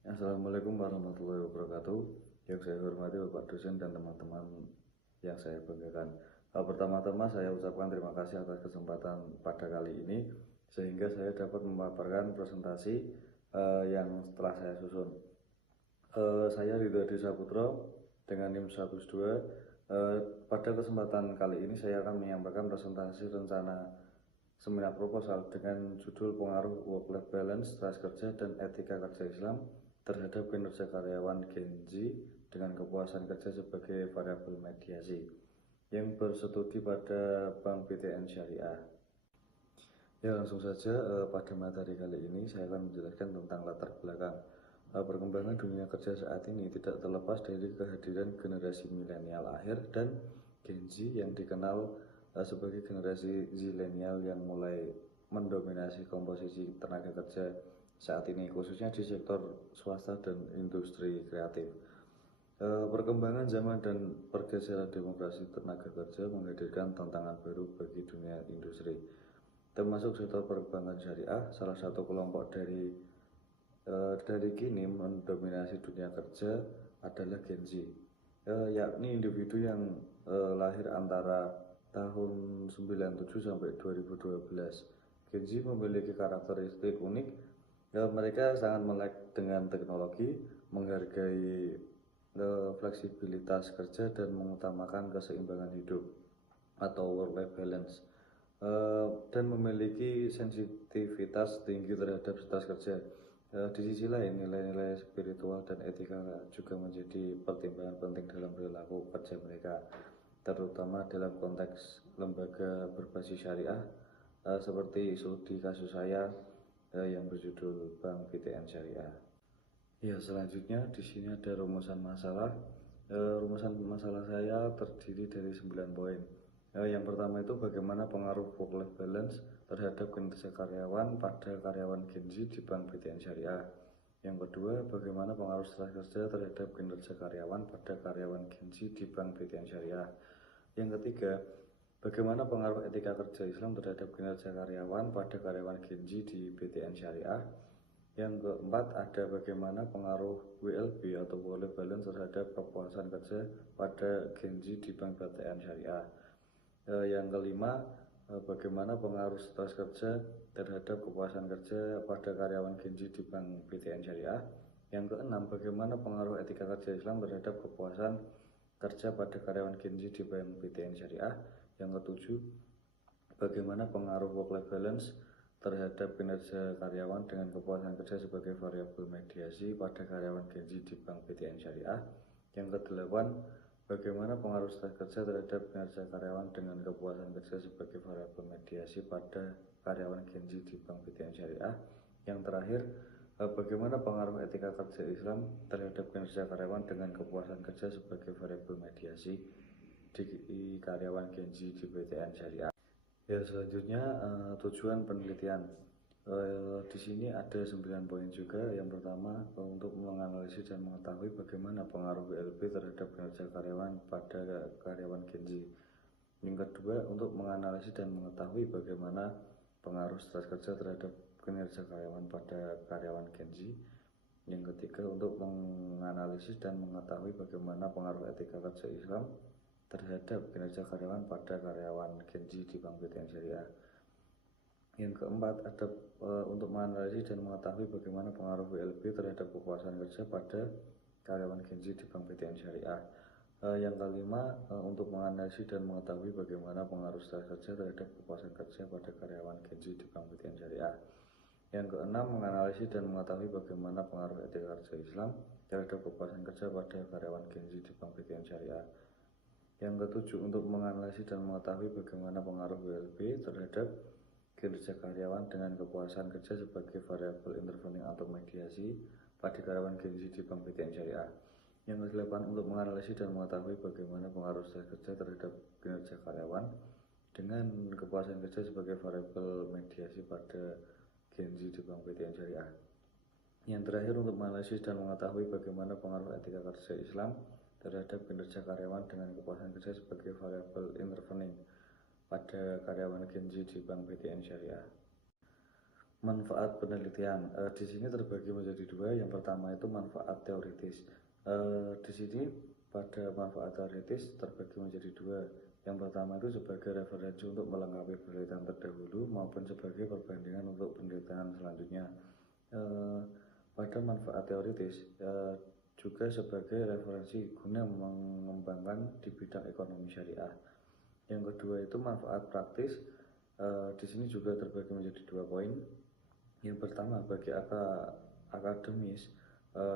Assalamualaikum warahmatullahi wabarakatuh. Yang saya hormati Bapak dosen dan teman-teman yang saya banggakan. Pertama-tama saya ucapkan terima kasih atas kesempatan pada kali ini sehingga saya dapat memaparkan presentasi yang telah saya susun. Saya Ridho Adi Saputro dengan NIM 102. Pada kesempatan kali ini saya akan menyampaikan presentasi rencana seminar proposal dengan judul pengaruh work-life balance, stres kerja, dan etika kerja Islam terhadap kinerja karyawan Gen Z dengan kepuasan kerja sebagai variabel mediasi yang berstudi pada Bank BTN Syariah. Ya, langsung saja pada materi kali ini saya akan menjelaskan tentang latar belakang perkembangan dunia kerja saat ini tidak terlepas dari kehadiran generasi milenial akhir dan Gen Z yang dikenal sebagai generasi zilenial yang mulai mendominasi komposisi tenaga kerja saat ini, khususnya di sektor swasta dan industri kreatif. Perkembangan zaman dan pergeseran demokrasi tenaga kerja menghadirkan tantangan baru bagi dunia industri, termasuk sektor perbankan syariah. Salah satu kelompok dari kini mendominasi dunia kerja adalah Gen Z, yakni individu yang lahir antara tahun 97 sampai 2012. Gen Z memiliki karakteristik unik. Mereka sangat melek dengan teknologi, menghargai fleksibilitas kerja dan mengutamakan keseimbangan hidup atau work-life balance, dan memiliki sensitivitas tinggi terhadap stres kerja. Di sisi lain, nilai-nilai spiritual dan etika juga menjadi pertimbangan penting dalam perilaku kerja mereka, terutama dalam konteks lembaga berbasis syariah seperti isu di kasus saya yang berjudul Bank BTN Syariah. Ya, selanjutnya di sini ada rumusan masalah. Rumusan masalah saya terdiri dari 9 poin. Yang pertama itu bagaimana pengaruh work-life balance terhadap kinerja karyawan pada karyawan Gen Z di Bank BTN Syariah. Yang kedua, bagaimana pengaruh stres kerja terhadap kinerja karyawan pada karyawan Gen Z di Bank BTN Syariah. Yang ketiga, bagaimana pengaruh etika kerja Islam terhadap kinerja karyawan pada karyawan Gen Z di BTN Syariah. Yang keempat, ada bagaimana pengaruh WLB atau work-life balance terhadap kepuasan kerja pada Gen Z di Bank BTN Syariah. Yang kelima, bagaimana pengaruh stres kerja terhadap kepuasan kerja pada karyawan Gen Z di Bank BTN Syariah. Yang keenam, bagaimana pengaruh etika kerja Islam terhadap kepuasan kerja pada karyawan Gen Z di Bank BTN Syariah. Yang ketujuh, bagaimana pengaruh work-life balance terhadap kinerja karyawan dengan kepuasan kerja sebagai variabel mediasi pada karyawan Gen Z di Bank BTN Syariah. Yang kedelapan, bagaimana pengaruh stres kerja terhadap kinerja karyawan dengan kepuasan kerja sebagai variabel mediasi pada karyawan Gen Z di Bank BTN Syariah. Yang terakhir, bagaimana pengaruh etika kerja Islam terhadap kinerja karyawan dengan kepuasan kerja sebagai variabel mediasi di karyawan Gen Z di BTN Syariah. Ya, selanjutnya tujuan penelitian. Di sini ada 9 poin juga. Yang pertama, untuk menganalisis dan mengetahui bagaimana pengaruh WLB terhadap kinerja karyawan pada karyawan Gen Z. Yang kedua, untuk menganalisis dan mengetahui bagaimana pengaruh stres kerja terhadap kinerja karyawan pada karyawan Gen Z. Yang ketiga, untuk menganalisis dan mengetahui bagaimana pengaruh etika kerja Islam terhadap kinerja karyawan pada karyawan Gen Z di Bank BTN Syariah. Yang keempat, ada untuk menganalisis dan mengetahui bagaimana pengaruh WLB terhadap kepuasan kerja pada karyawan Gen Z di Bank BTN Syariah. Yang kelima, untuk menganalisis dan mengetahui bagaimana pengaruh stres kerja terhadap kepuasan kerja pada karyawan Gen Z di Bank BTN Syariah. Yang keenam, menganalisis dan mengetahui bagaimana pengaruh etika kerja Islam terhadap kepuasan kerja pada karyawan Gen Z di Bank BTN Syariah. Yang ketujuh, untuk menganalisis dan mengetahui bagaimana pengaruh WLB terhadap kinerja karyawan dengan kepuasan kerja sebagai variabel intervening atau mediasi pada karyawan Gen Z di Bank BTN Syariah. Yang kedelapan, untuk menganalisis dan mengetahui bagaimana pengaruh stres kerja terhadap kinerja karyawan dengan kepuasan kerja sebagai variabel mediasi pada Gen Z di Bank BTN Syariah. Yang terakhir, untuk menganalisis dan mengetahui bagaimana pengaruh etika kerja Islam terhadap kinerja karyawan dengan kepuasan kerja sebagai variabel intervening pada karyawan Gen Z di Bank BTN Syariah. Manfaat penelitian di sini terbagi menjadi dua. Yang pertama itu manfaat teoritis. Di sini pada manfaat teoritis terbagi menjadi dua. Yang pertama itu sebagai referensi untuk melengkapi penelitian terdahulu maupun sebagai perbandingan untuk penelitian selanjutnya. Pada manfaat teoritis juga sebagai referensi guna mengembangkan di bidang ekonomi syariah. Yang kedua itu manfaat praktis. Di sini juga terbagi menjadi dua poin. Yang pertama bagi akademis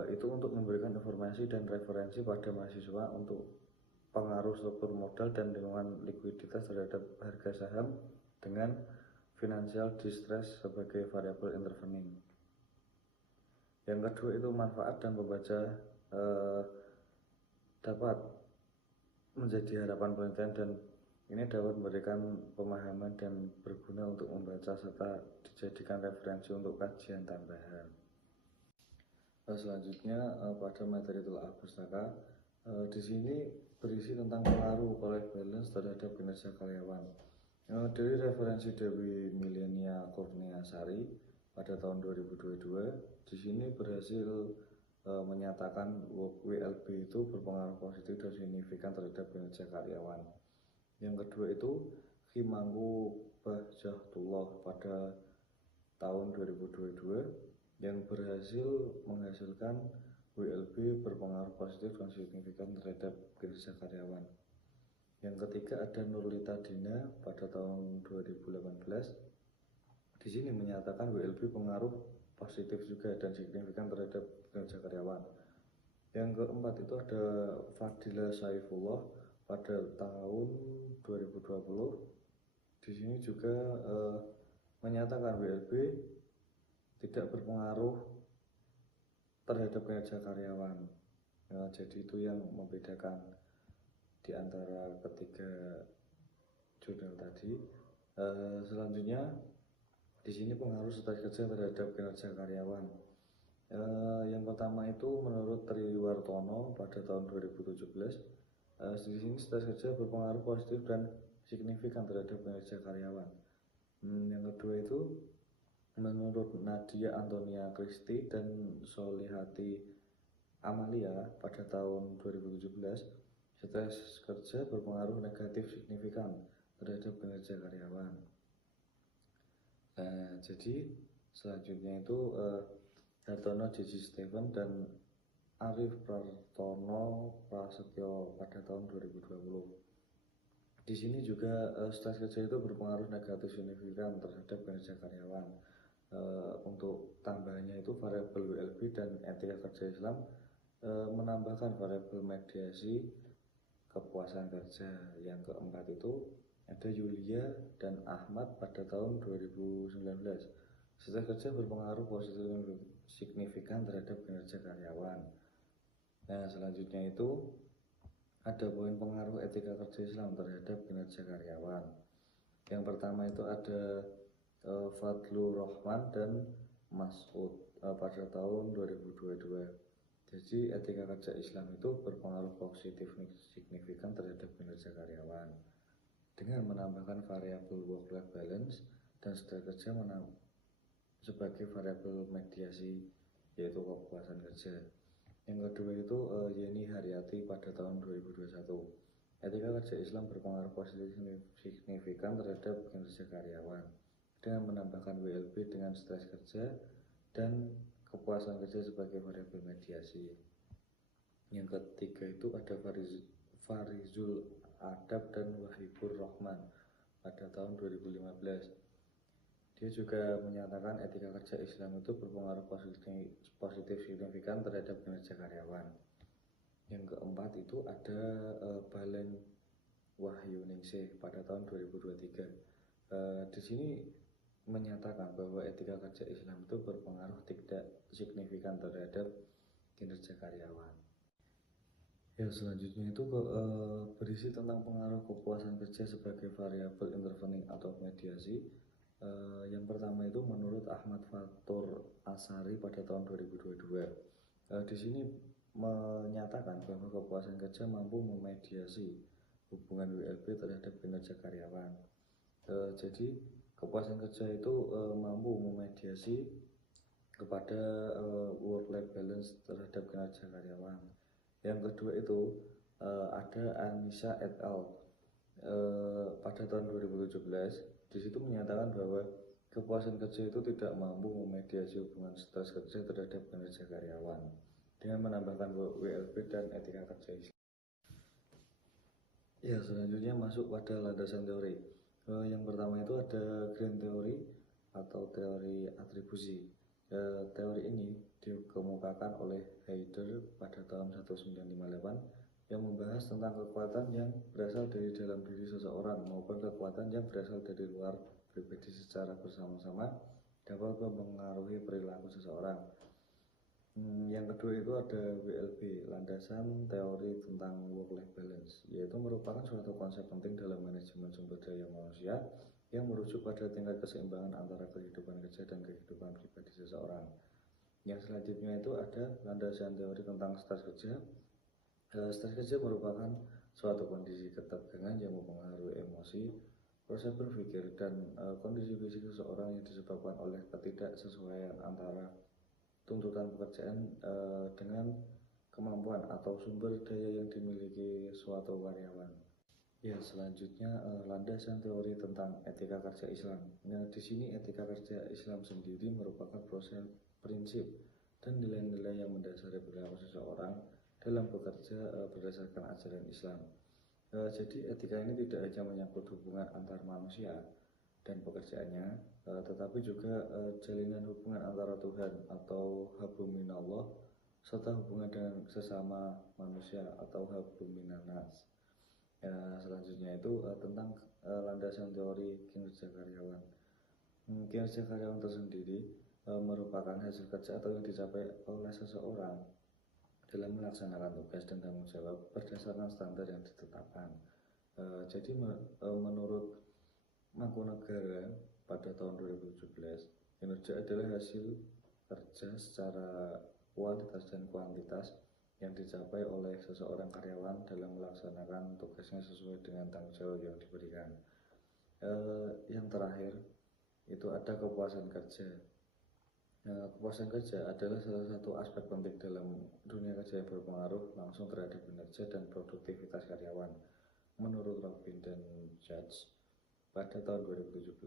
itu untuk memberikan informasi dan referensi pada mahasiswa untuk pengaruh struktur modal dan lingkungan likuiditas terhadap harga saham dengan financial distress sebagai variabel intervening. Yang kedua itu manfaat dan pembaca dapat menjadi harapan penelitian, dan ini dapat memberikan pemahaman dan berguna untuk membaca serta dijadikan referensi untuk kajian tambahan. Selanjutnya pada materi telaah pustaka di sini berisi tentang pengaruh work-life balance terhadap kinerja karyawan. Dari referensi Dewi Milenia Kurniasari pada tahun 2022, di sini berhasil menyatakan WLB itu berpengaruh positif dan signifikan terhadap kinerja karyawan. Yang kedua itu Himangku Bahjahtullah pada tahun 2022 yang berhasil menghasilkan WLB berpengaruh positif dan signifikan terhadap kinerja karyawan. Yang ketiga ada Nurlita Dina pada tahun 2018. Di sini menyatakan WLB pengaruh positif juga dan signifikan terhadap kinerja karyawan. Yang keempat itu ada Fadila Saifullah pada tahun 2020. Di sini juga menyatakan WLB tidak berpengaruh terhadap kinerja karyawan. Jadi itu yang membedakan di antara ketiga jurnal tadi. Selanjutnya di sini pengaruh stres kerja terhadap kinerja karyawan. Yang pertama itu menurut Triwartono pada tahun 2017. Di sini stres kerja berpengaruh positif dan signifikan terhadap kinerja karyawan. Yang kedua itu menurut Nadia Antonia Christie dan Solihati Amalia pada tahun 2017, stres kerja berpengaruh negatif signifikan terhadap kinerja karyawan. Jadi selanjutnya itu Hartono J.J. Stephen dan Arif Pratono Prasetyo pada tahun 2020. Di sini juga stres kerja itu berpengaruh negatif signifikan terhadap kinerja karyawan. Untuk tambahannya itu variabel WLB dan etika kerja Islam menambahkan variabel mediasi kepuasan kerja. Yang keempat itu ada Yulia dan Ahmad pada tahun 2019. Stres kerja berpengaruh positif signifikan terhadap kinerja karyawan. Nah, selanjutnya itu ada poin pengaruh etika kerja Islam terhadap kinerja karyawan. Yang pertama itu ada Fadlur Rahman dan Mas'ud pada tahun 2022. Jadi etika kerja Islam itu berpengaruh positif signifikan terhadap kinerja karyawan dengan menambahkan variabel work-life balance dan stres kerja sebagai variabel mediasi yaitu kepuasan kerja. Yang kedua itu Yeni Haryati pada tahun 2021. Etika kerja Islam berpengaruh positif signifikan terhadap kinerja karyawan dengan menambahkan WLB dengan stres kerja dan kepuasan kerja sebagai variabel mediasi. Yang ketiga itu ada Farizul Adab dan Wahibur Rahman pada tahun 2015. Dia juga menyatakan etika kerja Islam itu berpengaruh positif signifikan terhadap kinerja karyawan. Yang keempat itu ada Balen Wahyuningsih pada tahun 2023. Di sini menyatakan bahwa etika kerja Islam itu berpengaruh tidak signifikan terhadap kinerja karyawan. Yang selanjutnya itu berisi tentang pengaruh kepuasan kerja sebagai variabel intervening atau mediasi. Yang pertama itu menurut Ahmad Fatur Asari pada tahun 2022. Di sini menyatakan bahwa kepuasan kerja mampu memediasi hubungan WLB terhadap kinerja karyawan. Jadi Kepuasan kerja itu mampu memediasi kepada work-life balance terhadap kinerja karyawan. Yang kedua itu ada Anissa et al. Pada tahun 2017 di situ menyatakan bahwa kepuasan kerja itu tidak mampu memediasi hubungan stres kerja terhadap kinerja karyawan dengan menambahkan WLB dan etika kerja. Ya, selanjutnya masuk pada landasan teori. Yang pertama itu ada Green Theory atau teori atribusi. Teori ini dikemukakan oleh Heider pada tahun 1958 yang membahas tentang kekuatan yang berasal dari dalam diri seseorang maupun kekuatan yang berasal dari luar pribadi secara bersama-sama dapat mempengaruhi perilaku seseorang. Yang kedua itu ada WLB, landasan teori tentang work-life balance, yaitu merupakan suatu konsep penting dalam manajemen sumber daya manusia yang merujuk pada tingkat keseimbangan antara kehidupan kerja dan kehidupan pribadi seseorang. Yang selanjutnya itu ada landasan teori tentang stres kerja. Stres kerja merupakan suatu kondisi ketegangan yang mempengaruhi emosi, proses berpikir, dan kondisi fisik seseorang yang disebabkan oleh ketidaksesuaian antara tuntutan pekerjaan dengan kemampuan atau sumber daya yang dimiliki suatu karyawan. Ya, selanjutnya landasan teori tentang etika kerja Islam. Nah, di sini etika kerja Islam sendiri merupakan proses prinsip dan nilai-nilai yang mendasari perilaku seseorang dalam bekerja berdasarkan ajaran Islam. Jadi etika ini tidak hanya menyangkut hubungan antar manusia dan pekerjaannya, tetapi juga jalinan hubungan antara Tuhan atau hablum minallah serta hubungan dengan sesama manusia atau hablum minannas. Selanjutnya itu tentang landasan teori kinerja karyawan. Kinerja karyawan tersendiri merupakan hasil kerja atau yang dicapai oleh seseorang dalam melaksanakan tugas dan tanggung jawab berdasarkan standar yang ditetapkan. Jadi menurut Mangkunegara pada tahun 2017, kinerja adalah hasil kerja secara kualitas dan kuantitas yang dicapai oleh seseorang karyawan dalam melaksanakan tugasnya sesuai dengan tanggung jawab yang diberikan. Yang terakhir itu ada kepuasan kerja. Kepuasan kerja adalah salah satu aspek penting dalam dunia kerja yang berpengaruh langsung terhadap kinerja dan produktivitas karyawan. Menurut Robin dan Judge pada tahun 2017,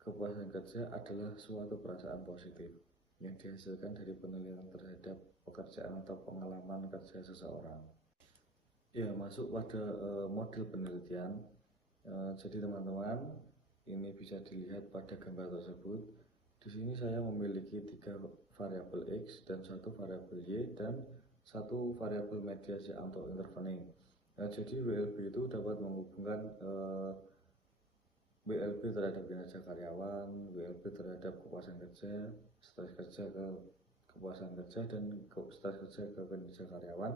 kepuasan kerja adalah suatu perasaan positif yang dihasilkan dari penilaian terhadap pekerjaan atau pengalaman kerja seseorang. Ya, masuk pada model penelitian. Jadi teman-teman, ini bisa dilihat pada gambar tersebut. Di sini saya memiliki 3 variabel X dan 1 variabel Y dan 1 variabel mediasi atau intervening. Jadi WLB itu dapat menghubungkan WLB terhadap kinerja karyawan, WLB terhadap kepuasan kerja, stres kerja ke kepuasan kerja, dan stres kerja ke kinerja karyawan,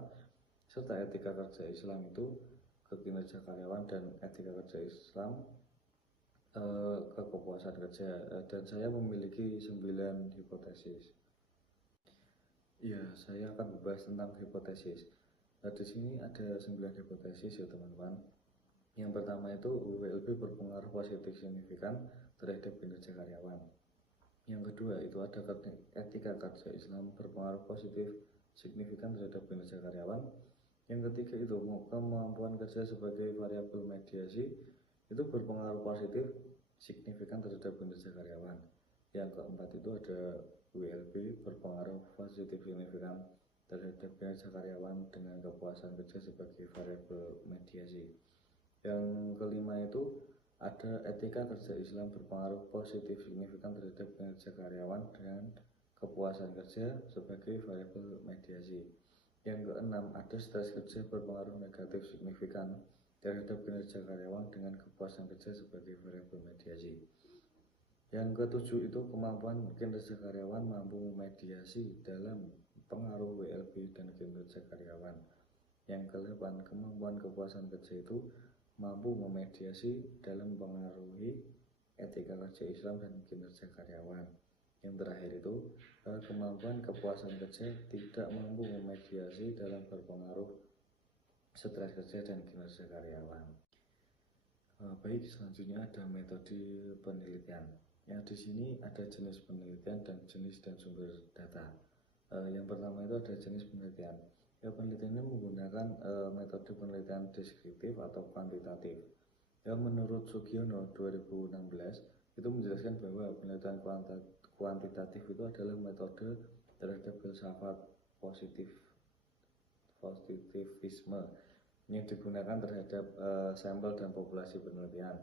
serta etika kerja Islam itu ke kinerja karyawan dan etika kerja Islam ke kepuasan kerja. Dan saya memiliki 9 hipotesis. Ya, saya akan membahas tentang hipotesis. Di sini ada 9 hipotesis ya teman-teman. Yang pertama itu WLB berpengaruh positif signifikan terhadap kinerja karyawan. Yang kedua itu ada etika kerja Islam berpengaruh positif signifikan terhadap kinerja karyawan. Yang ketiga itu kemampuan kerja sebagai variabel mediasi itu berpengaruh positif signifikan terhadap kinerja karyawan. Yang keempat itu ada WLB berpengaruh positif signifikan terhadap kinerja karyawan dengan kepuasan kerja sebagai variabel mediasi. Yang kelima itu ada etika kerja Islam berpengaruh positif signifikan terhadap kinerja karyawan dengan kepuasan kerja sebagai variabel mediasi. Yang keenam ada stres kerja berpengaruh negatif signifikan terhadap kinerja karyawan dengan kepuasan kerja sebagai variabel mediasi. Yang ketujuh itu kemampuan kinerja karyawan mampu memediasi dalam pengaruh WLB dan kinerja karyawan. Yang kedelapan kemampuan kepuasan kerja itu mampu memediasi dalam mempengaruhi etika kerja Islam dan kinerja karyawan. Yang terakhir itu kemampuan kepuasan kerja tidak mampu memediasi dalam berpengaruh stres kerja dan kinerja karyawan. Baik, selanjutnya ada metode penelitian. Yang di sini ada jenis penelitian dan jenis dan sumber data. Yang pertama itu ada jenis penelitian. Penelitian ini menggunakan metode penelitian deskriptif atau kuantitatif. Menurut Sugiono 2016 itu menjelaskan bahwa penelitian kuantitatif itu adalah metode terhadap filsafat positivisme yang digunakan terhadap sampel dan populasi penelitian.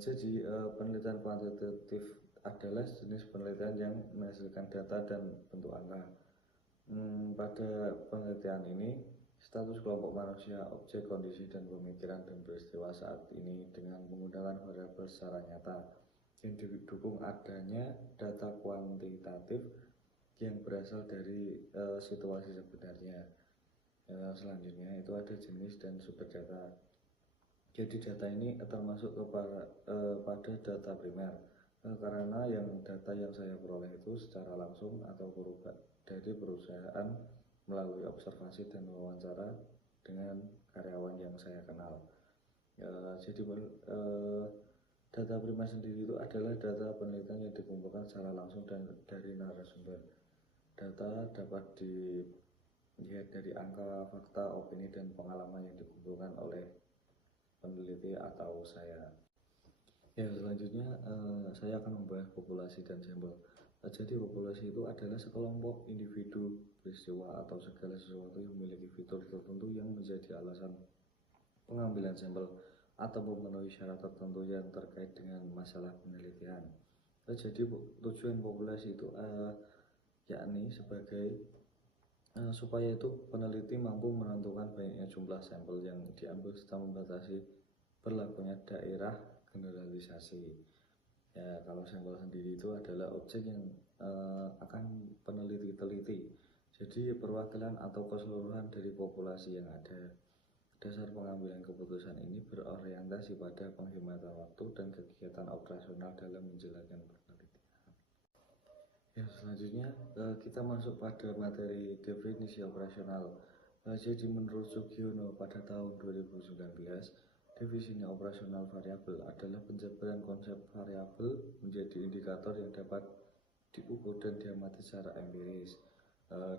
Jadi penelitian kuantitatif adalah jenis penelitian yang menghasilkan data dan bentuk angka. Pada penelitian ini, status kelompok manusia, objek, kondisi, dan pemikiran dan peristiwa saat ini dengan menggunakan variabel secara nyata yang didukung adanya data kuantitatif yang berasal dari situasi sebenarnya. Selanjutnya itu ada jenis dan sumber data. Jadi data ini termasuk pada data primer, karena yang data yang saya peroleh itu secara langsung atau dari perusahaan melalui observasi dan wawancara dengan karyawan yang saya kenal. Jadi data primer sendiri itu adalah data penelitian yang dikumpulkan secara langsung dan dari narasumber. Data dapat dilihat dari angka, fakta, opini, dan pengalaman yang dikumpulkan oleh peneliti atau saya. Selanjutnya saya akan membahas populasi dan sampel. Jadi populasi itu adalah sekelompok individu, peristiwa, atau segala sesuatu yang memiliki fitur tertentu yang menjadi alasan pengambilan sampel atau memenuhi syarat tertentu yang terkait dengan masalah penelitian. Jadi tujuan populasi itu yakni sebagai supaya itu peneliti mampu menentukan banyaknya jumlah sampel yang diambil serta membatasi berlakunya daerah generalisasi. Kalau sampel sendiri itu adalah objek yang akan peneliti teliti. Jadi perwakilan atau keseluruhan dari populasi yang ada. Dasar pengambilan keputusan ini berorientasi pada penghematan waktu dan kegiatan operasional dalam menjalankan penelitian. Selanjutnya kita masuk pada materi definisi operasional. Jadi menurut Sugiono pada tahun 2019, definisi operasional variabel adalah penjabaran konsep variabel menjadi indikator yang dapat diukur dan diamati secara empiris.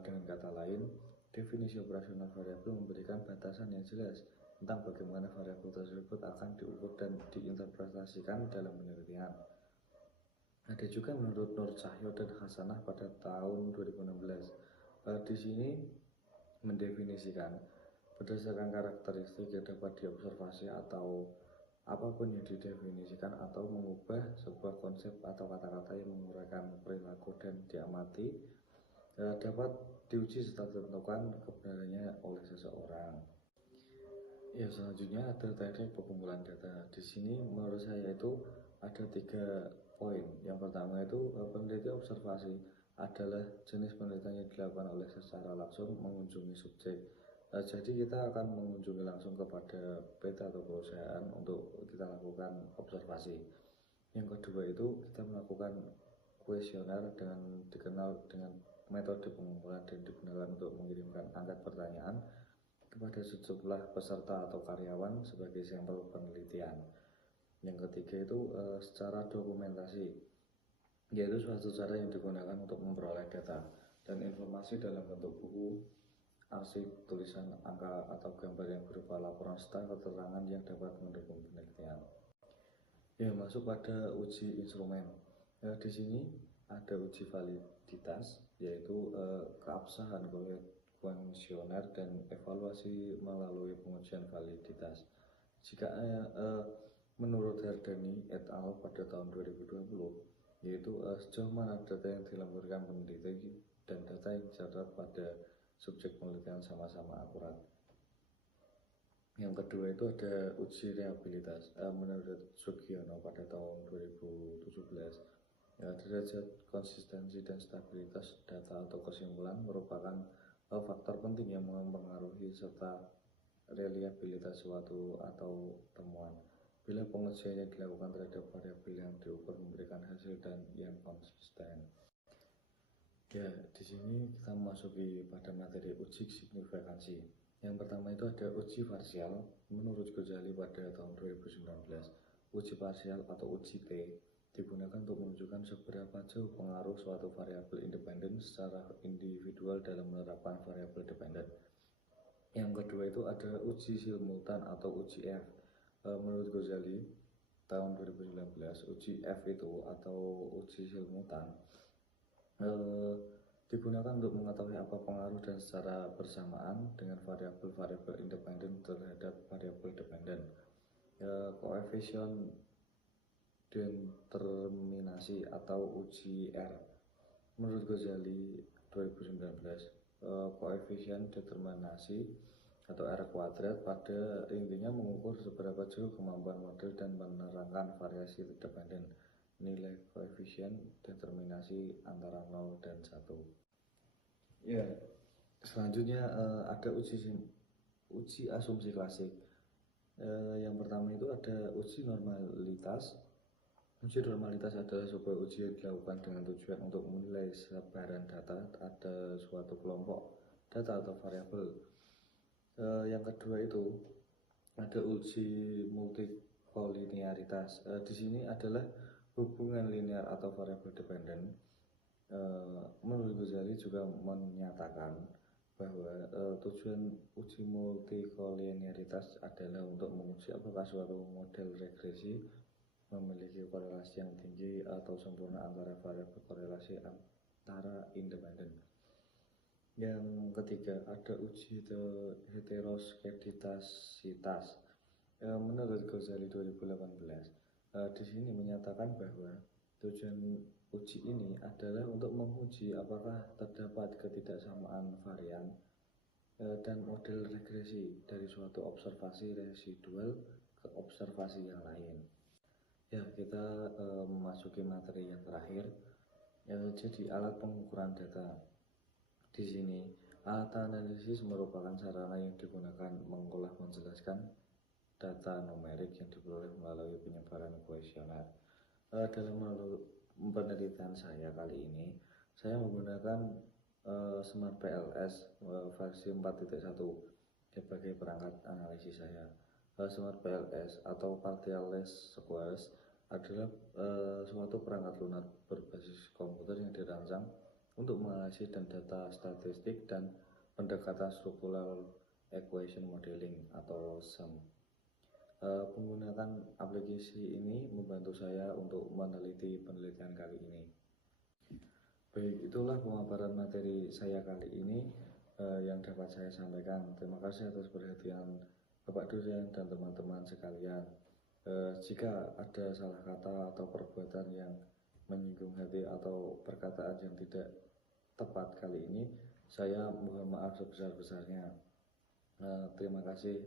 Dengan kata lain, definisi operasional variabel memberikan batasan yang jelas tentang bagaimana variabel tersebut akan diukur dan diinterpretasikan dalam penelitian. Ada juga menurut Nur Cahyo dan Hasanah pada tahun 2016. Di sini mendefinisikan berdasarkan karakteristik yang dapat diobservasi atau apapun yang didefinisikan atau mengubah sebuah konsep atau kata-kata yang menguraikan perilaku dan diamati dapat diuji serta ditentukan kebenarannya oleh seseorang. Selanjutnya ada teknik pengumpulan data. Di sini menurut saya itu ada 3 poin. Yang pertama itu peneliti observasi adalah jenis penelitian yang dilakukan oleh secara langsung mengunjungi subjek. Jadi kita akan mengunjungi langsung kepada PT atau perusahaan untuk kita lakukan observasi. Yang kedua itu kita melakukan kuesioner dengan dikenal dengan metode pengumpulan dan digunakan untuk mengirimkan angkat pertanyaan kepada sejumlah peserta atau karyawan sebagai sampel penelitian. Yang ketiga itu secara dokumentasi, yaitu suatu cara yang digunakan untuk memperoleh data dan informasi dalam bentuk buku, arsip, tulisan, angka, atau gambar yang berupa laporan serta keterangan yang dapat mendukung penelitian. Masuk pada uji instrumen. Di sini ada uji validitas, yaitu keabsahan kuesioner dan evaluasi melalui pengujian validitas. Jika menurut Herdani et al. Pada tahun 2020, yaitu sejauh mana data yang dilaporkan peneliti dan data yang dicatat pada subjek penelitian sama-sama akurat. Yang kedua itu ada uji reliabilitas. Menurut Sugiono pada tahun 2017, derajat konsistensi dan stabilitas data atau kesimpulan merupakan faktor penting yang mempengaruhi serta reliabilitas suatu atau temuan. Bila pengujian yang dilakukan terhadap variabel yang diukur memberikan hasil dan yang konsisten. Ya, di sini kita memasuki pada materi uji signifikansi. Yang pertama itu ada uji parsial. Menurut Ghazali pada tahun 2019, uji parsial atau uji T digunakan untuk menunjukkan seberapa jauh pengaruh suatu variabel independen secara individual dalam menerapkan variabel dependen. Yang kedua itu ada uji simultan atau uji F. Menurut Ghazali tahun 2019, uji F itu atau uji simultan digunakan untuk mengetahui apa pengaruh dan secara bersamaan dengan variabel-variabel independen terhadap variabel dependen. Koefisien determinasi atau uji R. Menurut Ghazali 2019, koefisien determinasi atau R kuadrat pada intinya mengukur seberapa jauh kemampuan model dan menerangkan variasi dependen. Nilai koefisien determinasi antara 0 dan 1. Ya, selanjutnya ada uji asumsi klasik. Yang pertama itu ada uji normalitas. Uji normalitas adalah sebuah uji yang dilakukan dengan tujuan untuk menilai sebaran data ada suatu kelompok data atau variabel. Yang kedua itu ada uji multikolinearitas. Di sini adalah hubungan linear atau variabel dependen. Menurut Ghazali juga menyatakan bahwa tujuan uji multikolinearitas adalah untuk menguji apakah suatu model regresi memiliki korelasi yang tinggi atau sempurna antara variabel korelasi antara independen. Yang ketiga ada uji heteroskeditasitas. Menurut Ghazali 2018, di sini menyatakan bahwa tujuan uji ini adalah untuk menguji apakah terdapat ketidaksamaan varian dan model regresi dari suatu observasi residual ke observasi yang lain. Ya, kita memasuki materi yang terakhir. Jadi alat pengukuran data. Di sini alat analisis merupakan sarana yang digunakan menjelaskan data numerik yang diperoleh melalui penyebaran kuesioner. Dalam penelitian saya kali ini, saya menggunakan Smart PLS versi 4.1 sebagai perangkat analisis saya. Smart PLS atau Partialess Squares adalah suatu perangkat lunak berbasis komputer yang dirancang untuk menganalisis dan data statistik dan pendekatan struktural equation modeling atau SEM. Penggunaan aplikasi ini membantu saya untuk meneliti penelitian kali ini. Baik, itulah pemaparan materi saya kali ini yang dapat saya sampaikan. Terima kasih atas perhatian Bapak dosen dan teman-teman sekalian. Jika ada salah kata atau perbuatan yang menyinggung hati atau perkataan yang tidak tepat kali ini, saya mohon maaf sebesar-besarnya. Terima kasih.